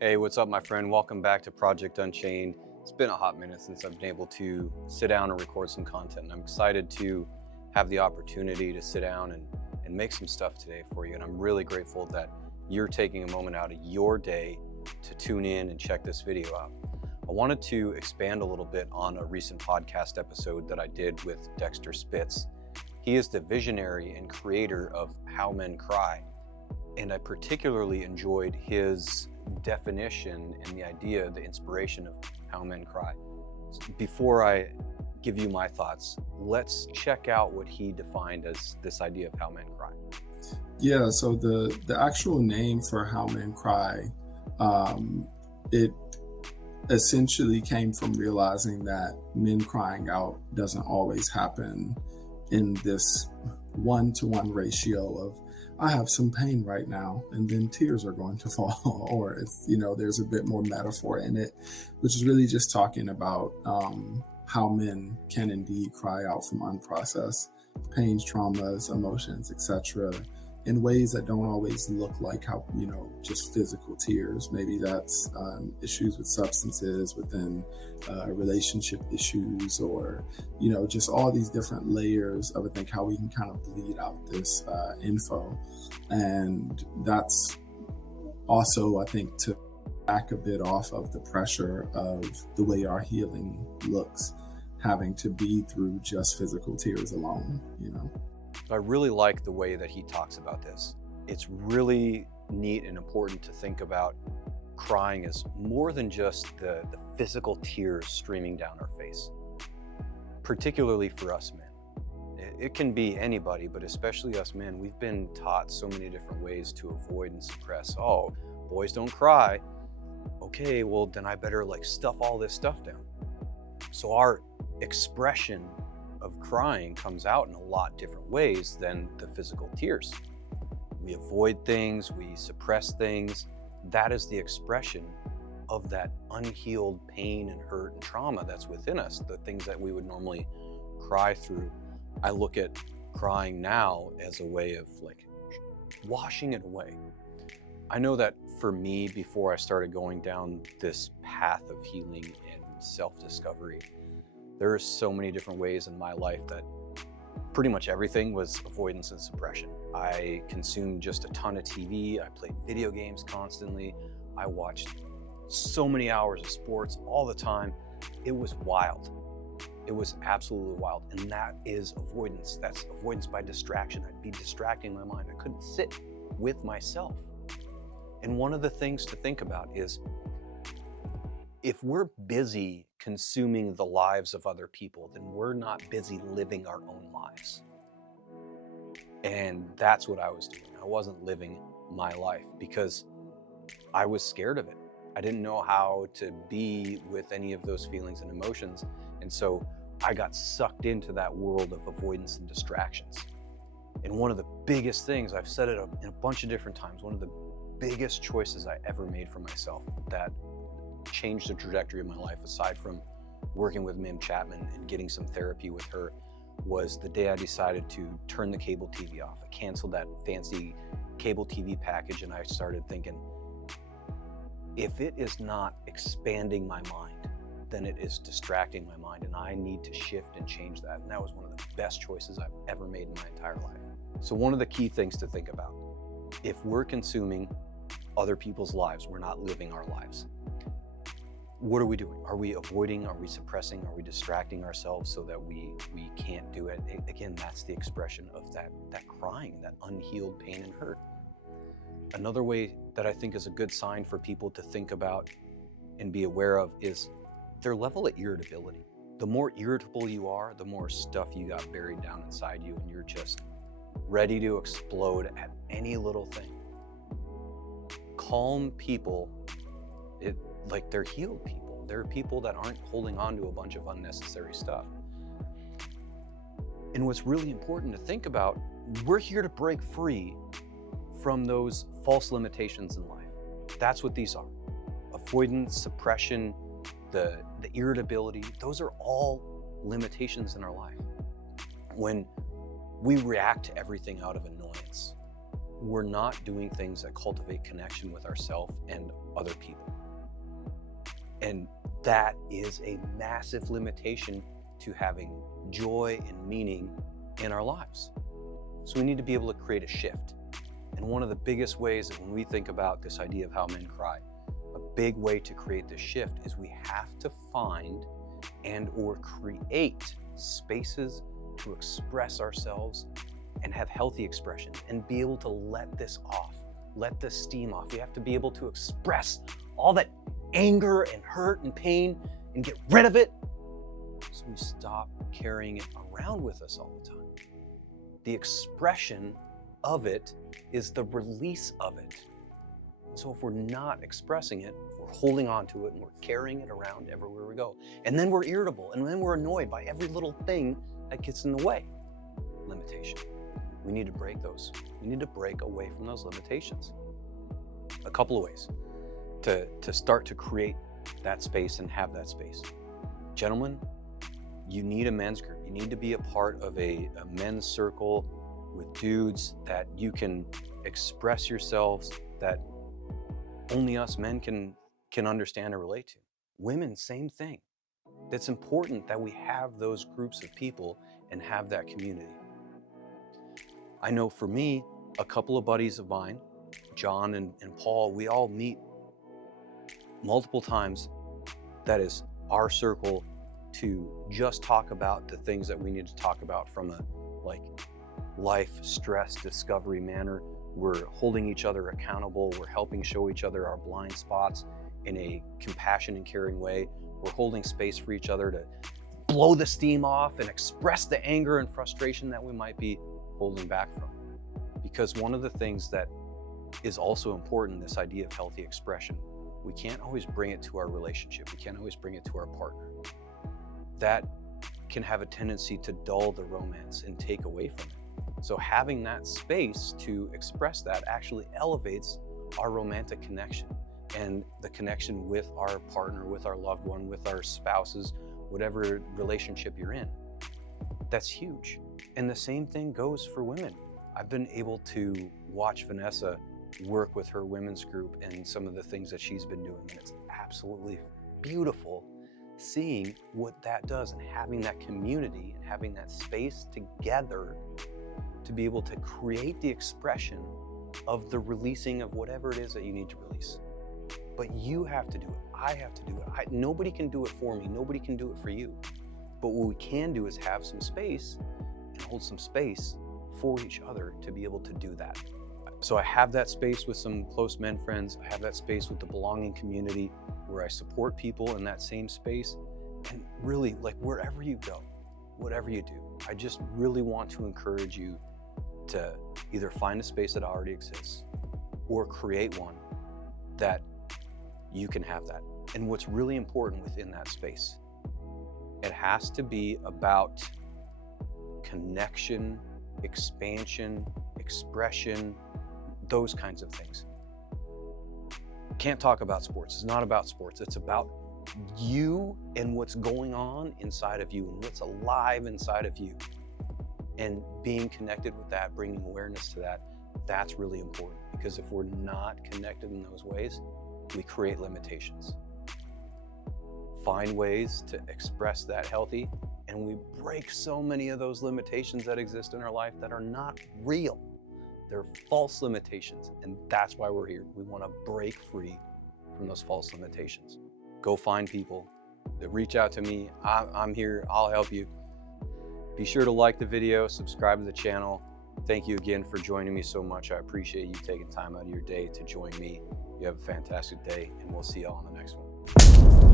Hey, what's up, my friend? Welcome back to Project Unchained. It's been a hot minute since I've been able to sit down and record some content, and I'm excited to have the opportunity to sit down and make some stuff today for you. And I'm really grateful that you're taking a moment out of your day to tune in and check this video out. I wanted to expand a little bit on a recent podcast episode that I did with Dxtr Spits. He is the visionary and creator of How Men Cry, and I particularly enjoyed his definition and the idea, the inspiration of how men cry. So before I give you my thoughts, let's check out what he defined as this idea of how men cry. Yeah, so the actual name for How Men Cry, it essentially came from realizing that men crying out doesn't always happen in this one-to-one ratio of I have some pain right now and then tears are going to fall, or it's, there's a bit more metaphor in it, which is really just talking about how men can indeed cry out from unprocessed pains, traumas, emotions, etc., in ways that don't always look like how, just physical tears. Maybe that's issues with substances, within relationship issues, or, just all these different layers of, I think, how we can kind of bleed out this info. And that's also, I think, to back a bit off of the pressure of the way our healing looks, having to be through just physical tears alone, I really like the way that he talks about this. It's really neat and important to think about crying as more than just the physical tears streaming down our face, particularly for us men. It can be anybody, but especially us men. We've been taught so many different ways to avoid and suppress. Oh, boys don't cry. Okay, well then I better stuff all this stuff down. So our expression of crying comes out in a lot different ways than the physical tears. We avoid things, we suppress things. That is the expression of that unhealed pain and hurt and trauma that's within us, the things that we would normally cry through. I look at crying now as a way of washing it away. I know that for me, before I started going down this path of healing and self-discovery, there are so many different ways in my life that pretty much everything was avoidance and suppression. I consumed just a ton of TV. I played video games constantly. I watched so many hours of sports all the time. It was wild. It was absolutely wild. And that is avoidance. That's avoidance by distraction. I'd be distracting my mind. I couldn't sit with myself. And one of the things to think about is, if we're busy consuming the lives of other people, then we're not busy living our own lives. And that's what I was doing. I wasn't living my life because I was scared of it. I didn't know how to be with any of those feelings and emotions. And so I got sucked into that world of avoidance and distractions. And one of the biggest things, I've said it in a bunch of different times, one of the biggest choices I ever made for myself that changed the trajectory of my life, aside from working with Mim Chapman and getting some therapy with her, was the day I decided to turn the cable TV off. I canceled that fancy cable TV package, and I started thinking, if it is not expanding my mind, then it is distracting my mind, and I need to shift and change that. And that was one of the best choices I've ever made in my entire life. So one of the key things to think about, if we're consuming other people's lives, we're not living our lives. What are we doing? Are we avoiding? Are we suppressing? Are we distracting ourselves so that we can't do it? Again, that's the expression of that crying, that unhealed pain and hurt. Another way that I think is a good sign for people to think about and be aware of is their level of irritability. The more irritable you are, the more stuff you got buried down inside you, and you're just ready to explode at any little thing. Calm people, they're healed people. They're people that aren't holding on to a bunch of unnecessary stuff. And what's really important to think about, we're here to break free from those false limitations in life. That's what these are. Avoidance, suppression, the irritability, those are all limitations in our life. When we react to everything out of annoyance, we're not doing things that cultivate connection with ourselves and other people. And that is a massive limitation to having joy and meaning in our lives. So we need to be able to create a shift. And one of the biggest ways that when we think about this idea of how men cry, a big way to create this shift is we have to find and or create spaces to express ourselves and have healthy expression and be able to let this off, let the steam off. We have to be able to express all that anger and hurt and pain and get rid of it so we stop carrying it around with us all the time. The expression of it is the release of it. So if we're not expressing it, we're holding on to it and we're carrying it around everywhere we go. And then we're irritable and then we're annoyed by every little thing that gets in the way. Limitation. We need to break those. We need to break away from those limitations. A couple of ways to start to create that space and have that space. Gentlemen, you need a men's group. You need to be a part of a men's circle with dudes that you can express yourselves, that only us men can understand and relate to. Women, same thing. It's important that we have those groups of people and have that community. I know for me, a couple of buddies of mine, John and Paul, we all meet multiple times. That is our circle to just talk about the things that we need to talk about from a life stress discovery manner. We're holding each other accountable. We're helping show each other our blind spots in a compassion and caring way. We're holding space for each other to blow the steam off and express the anger and frustration that we might be holding back from. Because one of the things that is also important, this idea of healthy expression, we can't always bring it to our relationship. We can't always bring it to our partner. That can have a tendency to dull the romance and take away from it. So having that space to express that actually elevates our romantic connection and the connection with our partner, with our loved one, with our spouses, whatever relationship you're in. That's huge. And the same thing goes for women. I've been able to watch Vanessa work with her women's group and some of the things that she's been doing. And it's absolutely beautiful seeing what that does and having that community and having that space together to be able to create the expression of the releasing of whatever it is that you need to release. But you have to do it. I have to do it. Nobody can do it for me. Nobody can do it for you. But what we can do is have some space and hold some space for each other to be able to do that. So I have that space with some close men friends. I have that space with the belonging community where I support people in that same space. And really, wherever you go, whatever you do, I just really want to encourage you to either find a space that already exists or create one that you can have that. And what's really important within that space, it has to be about connection, expansion, expression, those kinds of things. Can't talk about sports. It's not about sports. It's about you and what's going on inside of you and what's alive inside of you. And being connected with that, bringing awareness to that, that's really important. Because if we're not connected in those ways, we create limitations. Find ways to express that healthy, and we break so many of those limitations that exist in our life that are not real. They're false limitations, and that's why we're here. We want to break free from those false limitations. Go find people. Reach out to me. I'm here. I'll help you. Be sure to like the video, subscribe to the channel. Thank you again for joining me so much. I appreciate you taking time out of your day to join me. You have a fantastic day, and we'll see you all on the next one.